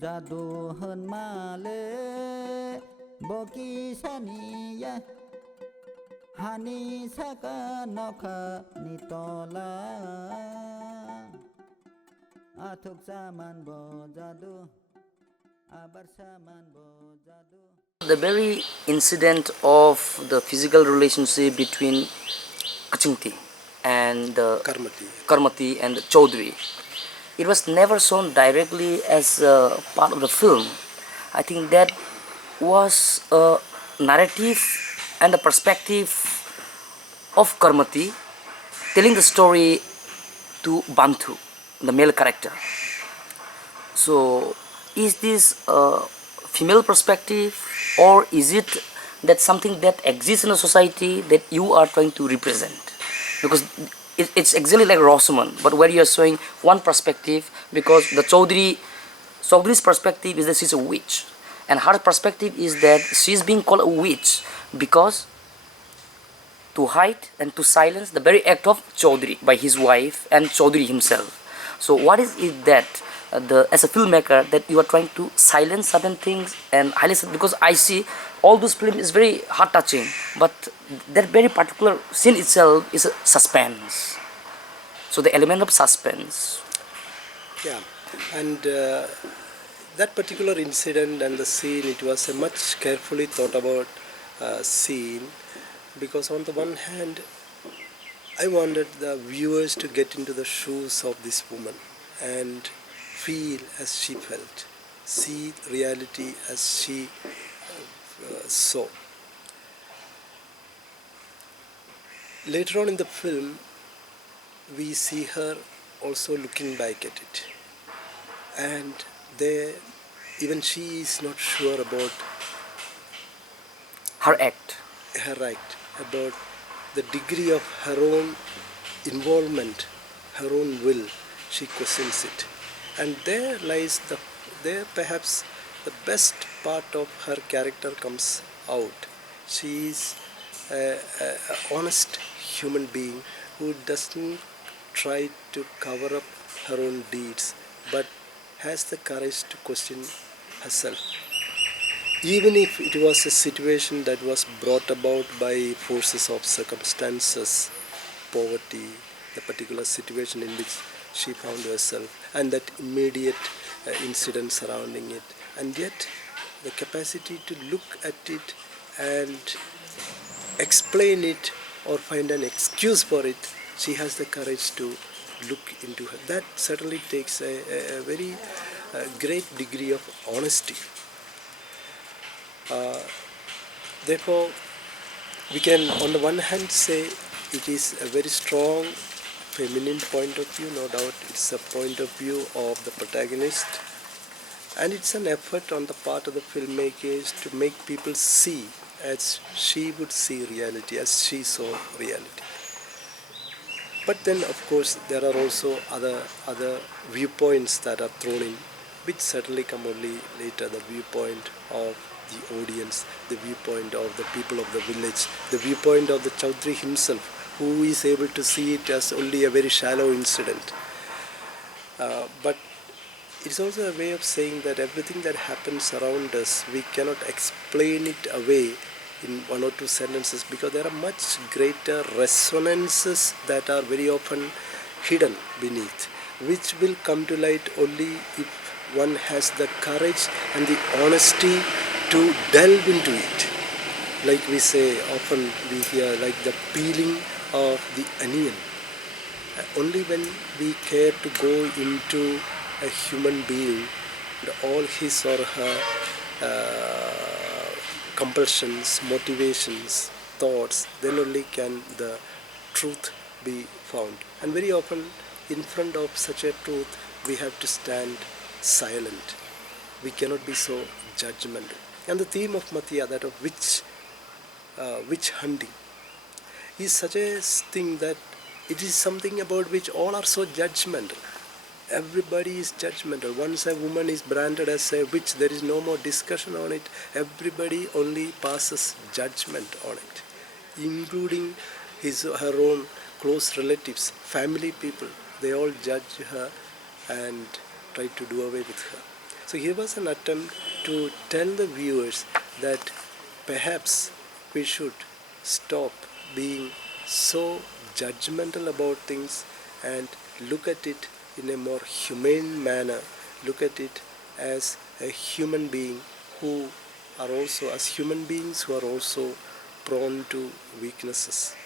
Jadu hun male boki saniya hani saka nokha nitola athuk saman bo jadu abar saman bo jadu. The very incident of the physical relationship between Kachingti and the Karmati and the Chaudhary, it was never shown directly as a part of the film. I think that was a narrative and a perspective of Karmati telling the story to Bantu, the male character. So, is this a female perspective, or is it that something that exists in a society that you are trying to represent? Because it's exactly like Rosamund, but where you are showing one perspective, because the Chaudhry's perspective is that she's a witch, and her perspective is that she's being called a witch because to hide and to silence the very act of Chaudhry by his wife and Chaudhry himself. So what is it that as a filmmaker that you are trying to silence certain things and highlight, because I see all those films is very heart touching, but that very particular scene itself is a suspense. So the element of suspense. Yeah, and that particular incident and the scene, it was a much carefully thought about scene, because on the one hand I wanted the viewers to get into the shoes of this woman and feel as she felt, see reality as she saw. Later on in the film, we see her also looking back at it, and there, even she is not sure about Her act. about the degree of her own involvement, her own will. She questions it, and there lies there perhaps the best part of her character comes out. She is a honest human being who doesn't try to cover up her own deeds, but has the courage to question herself. Even if it was a situation that was brought about by forces of circumstances, poverty, the particular situation in which she found herself, and that immediate incident surrounding it, and yet the capacity to look at it and explain it or find an excuse for it, she has the courage to look into her. That certainly takes a very great degree of honesty. Therefore, we can on the one hand say it is a very strong feminine point of view, no doubt it's a point of view of the protagonist, and it's an effort on the part of the filmmakers to make people see as she would see reality, as she saw reality. But then of course there are also other viewpoints that are thrown in, which certainly come only later, the viewpoint of the audience, the viewpoint of the people of the village, the viewpoint of the Chaudhry himself, who is able to see it as only a very shallow incident. But it's also a way of saying that everything that happens around us, we cannot explain it away in one or two sentences, because there are much greater resonances that are very often hidden beneath, which will come to light only if one has the courage and the honesty to delve into it. Like we say, often we hear like the peeling of the onion. Only when we care to go into a human being and all his or her compulsions, motivations, thoughts, then only can the truth be found. And very often in front of such a truth we have to stand silent. We cannot be so judgmental. And the theme of Mathiya, that of witch hunting, is such a thing that it is something about which all are so judgmental. Everybody is judgmental. Once a woman is branded as a witch, there is no more discussion on it. Everybody only passes judgment on it, including her own close relatives, family people. They all judge her and try to do away with her. So here was an attempt to tell the viewers that perhaps we should stop being so judgmental about things and look at it in a more humane manner, look at it as a human being who are also, as human beings who are also prone to weaknesses.